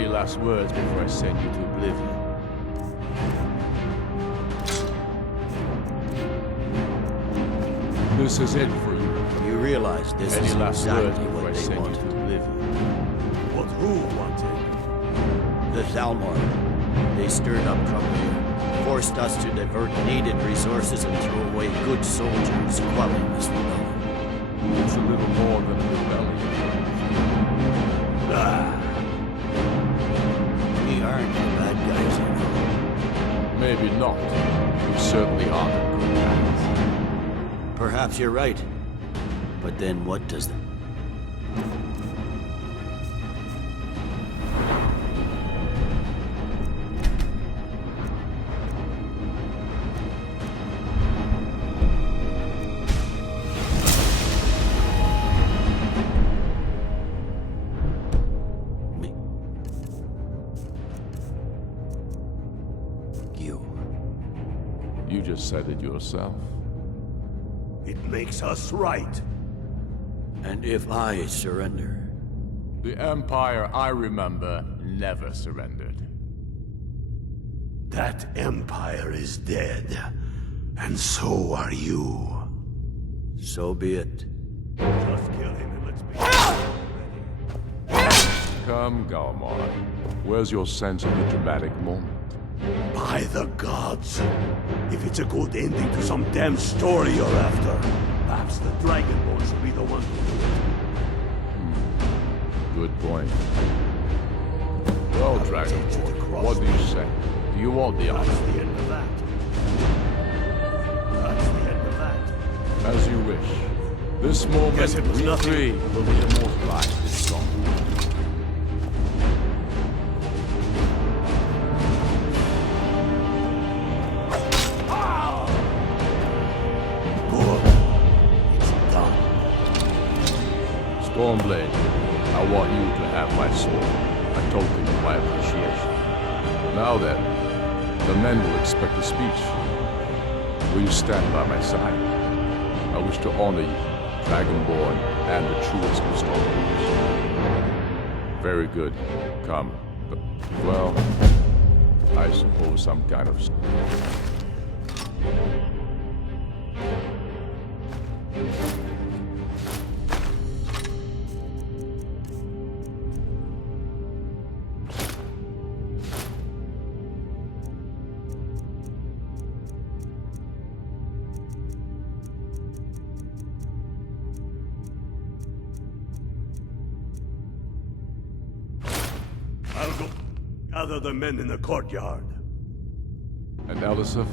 Any last words before I send you to oblivion? This is it for you. You realize this Any is last words exactly before I what they send you wanted. to oblivion? What who wanted? The Thalmor. They stirred up trouble here, forced us to divert needed resources and throw away good soldiers, quelling this rebellion. It's a little more than a rebellion. We aren't the bad guys, I know. Maybe not. We certainly aren't the good guys. Perhaps you're right. But then what does the... Me? You just said it yourself. It makes us right. And if I surrender... The Empire I remember never surrendered. That empire is dead. And so are you. So be it. Just kill him and let's be ready. Come, Galmar. Where's your sense of the dramatic moment? By the gods. If it's a good ending to some damn story you're after, perhaps the Dragonborn should be the one to do it. Good point. Well, Dragonborn, what do you say? Do you want the That's honor? the end of that. That's the end of that. As you wish. This moment, Guess it was we nothing. three will be immortalized this song. Good. It's done. Stormblade, I want you to have my sword, a token of my appreciation. Now then, the men will expect a speech. Will you stand by my side? I wish to honor you, Dragonborn, and the truest of Stormcloaks. Very good. Come. Well, I suppose some kind of... I'll go gather the men in the courtyard. And Elisif?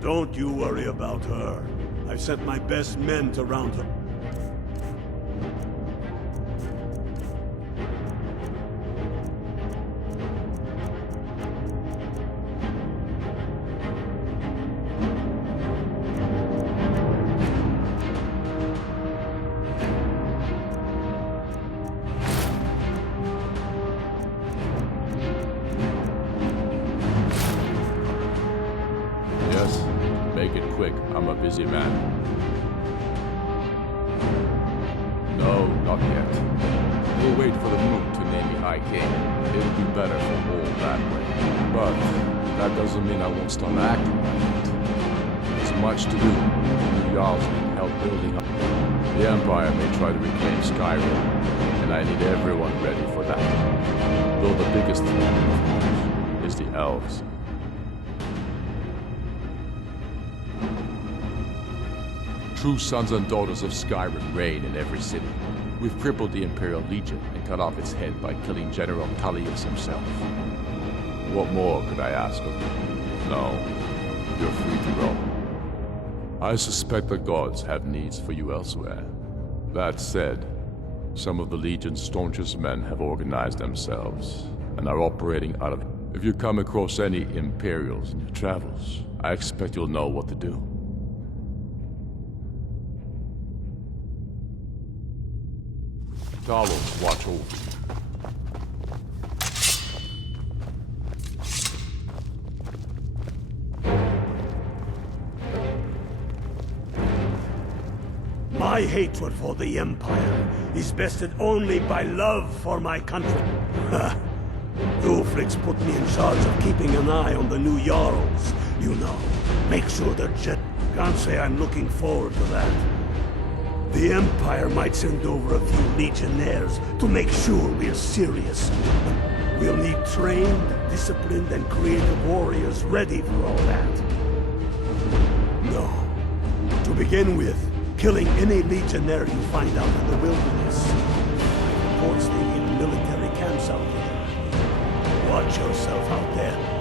Don't you worry about her. I've sent my best men to round her. Yes? Make it quick. I'm a busy man. No, not yet. We'll wait for the moon to name me High King. It'll be better for all that way. But that doesn't mean I won't start acting like it. There's much to do. The Jarls need help building up. The Empire may try to reclaim Skyrim, and I need everyone ready for that. Though the biggest threat, of course, is the elves. True sons and daughters of Skyrim reign in every city. We've crippled the Imperial Legion and cut off its head by killing General Tullius himself. What more could I ask of you? No, you're free to go. I suspect the gods have needs for you elsewhere. That said, some of the Legion's staunchest men have organized themselves and are operating out of... If you come across any Imperials in your travels, I expect you'll know what to do. Talos, watch over you. My hatred for the Empire is bested only by love for my country. Ulfric's put me in charge of keeping an eye on the new Jarls. You know, make sure they're jet. Can't say I'm looking forward to that. The Empire might send over a few legionnaires to make sure we're serious. We'll need trained, disciplined, and creative warriors ready for all that. No. To begin with, killing any legionnaire you find out in the wilderness. Reports they need military camps out there. Watch yourself out there.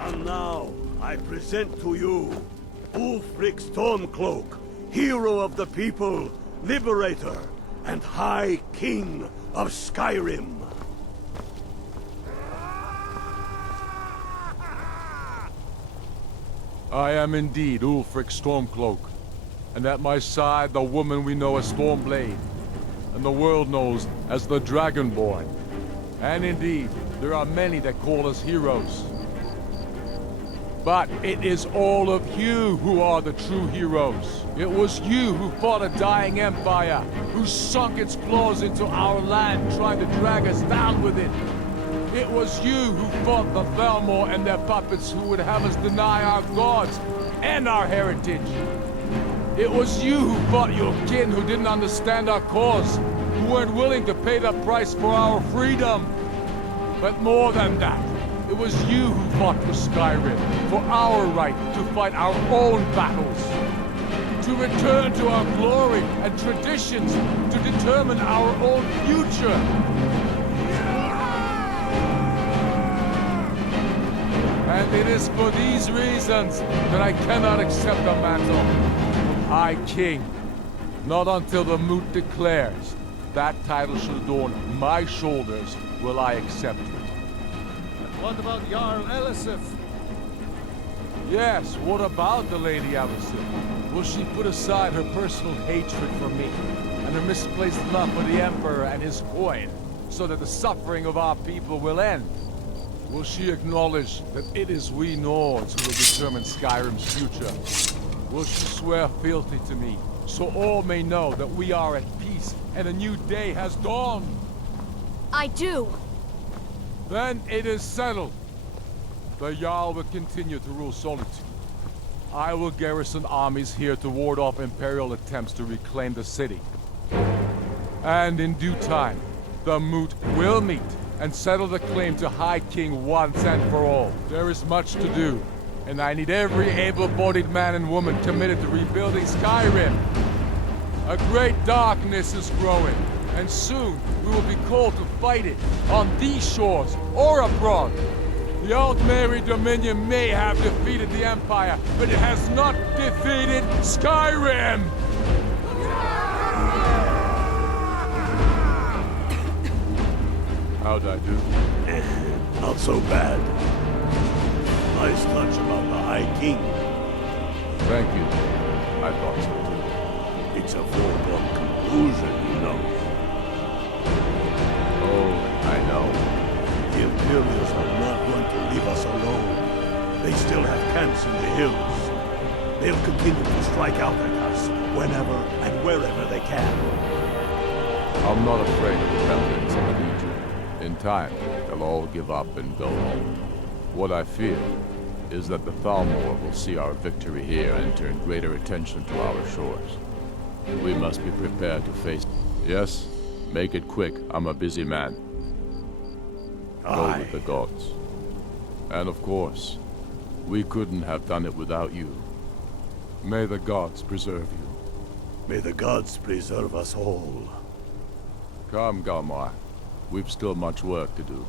And now, I present to you, Ulfric Stormcloak, hero of the people, liberator, and High King of Skyrim. I am indeed Ulfric Stormcloak, and at my side the woman we know as Stormblade, and the world knows as the Dragonborn. And indeed, there are many that call us heroes. But it is all of you who are the true heroes. It was you who fought a dying empire, who sunk its claws into our land, trying to drag us down with it. It was you who fought the Thalmor and their puppets who would have us deny our gods and our heritage. It was you who fought your kin who didn't understand our cause, who weren't willing to pay the price for our freedom. But more than that, it was you who fought for Skyrim, for our right to fight our own battles, to return to our glory and traditions, to determine our own future. And it is for these reasons that I cannot accept the mantle of High King. Not until the moot declares that title should adorn my shoulders will I accept it. What about Jarl Elisif? Yes, what about the Lady Elisif? Will she put aside her personal hatred for me and her misplaced love for the Emperor and his coin so that the suffering of our people will end? Will she acknowledge that it is we Nords who will determine Skyrim's future? Will she swear fealty to me so all may know that we are at peace and a new day has dawned? I do. Then it is settled. The Jarl will continue to rule Solitude. I will garrison armies here to ward off Imperial attempts to reclaim the city. And in due time, the Moot will meet and settle the claim to High King once and for all. There is much to do, and I need every able-bodied man and woman committed to rebuilding Skyrim. A great darkness is growing, and soon we will be called to fight it, on these shores or abroad. The Altmeri Dominion may have defeated the Empire, but it has not defeated Skyrim! How'd I do? Not so bad. Nice touch about the High King. Thank you. I thought so too. It's a foregone conclusion, you know. Oh, I know. The Imperials are not going to leave us alone. They still have camps in the hills. They'll continue to strike out at us whenever and wherever they can. I'm not afraid of the remnants of the Legion. In time, they'll all give up and go home. What I fear is that the Thalmor will see our victory here and turn greater attention to our shores. We must be prepared to face... Yes? Make it quick. I'm a busy man. Go with the gods. And of course, we couldn't have done it without you. May the gods preserve you. May the gods preserve us all. Come, Galmar. We've still much work to do.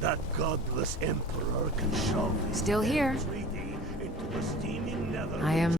That godless emperor can shove his Still here. treaty into a steaming nether. I am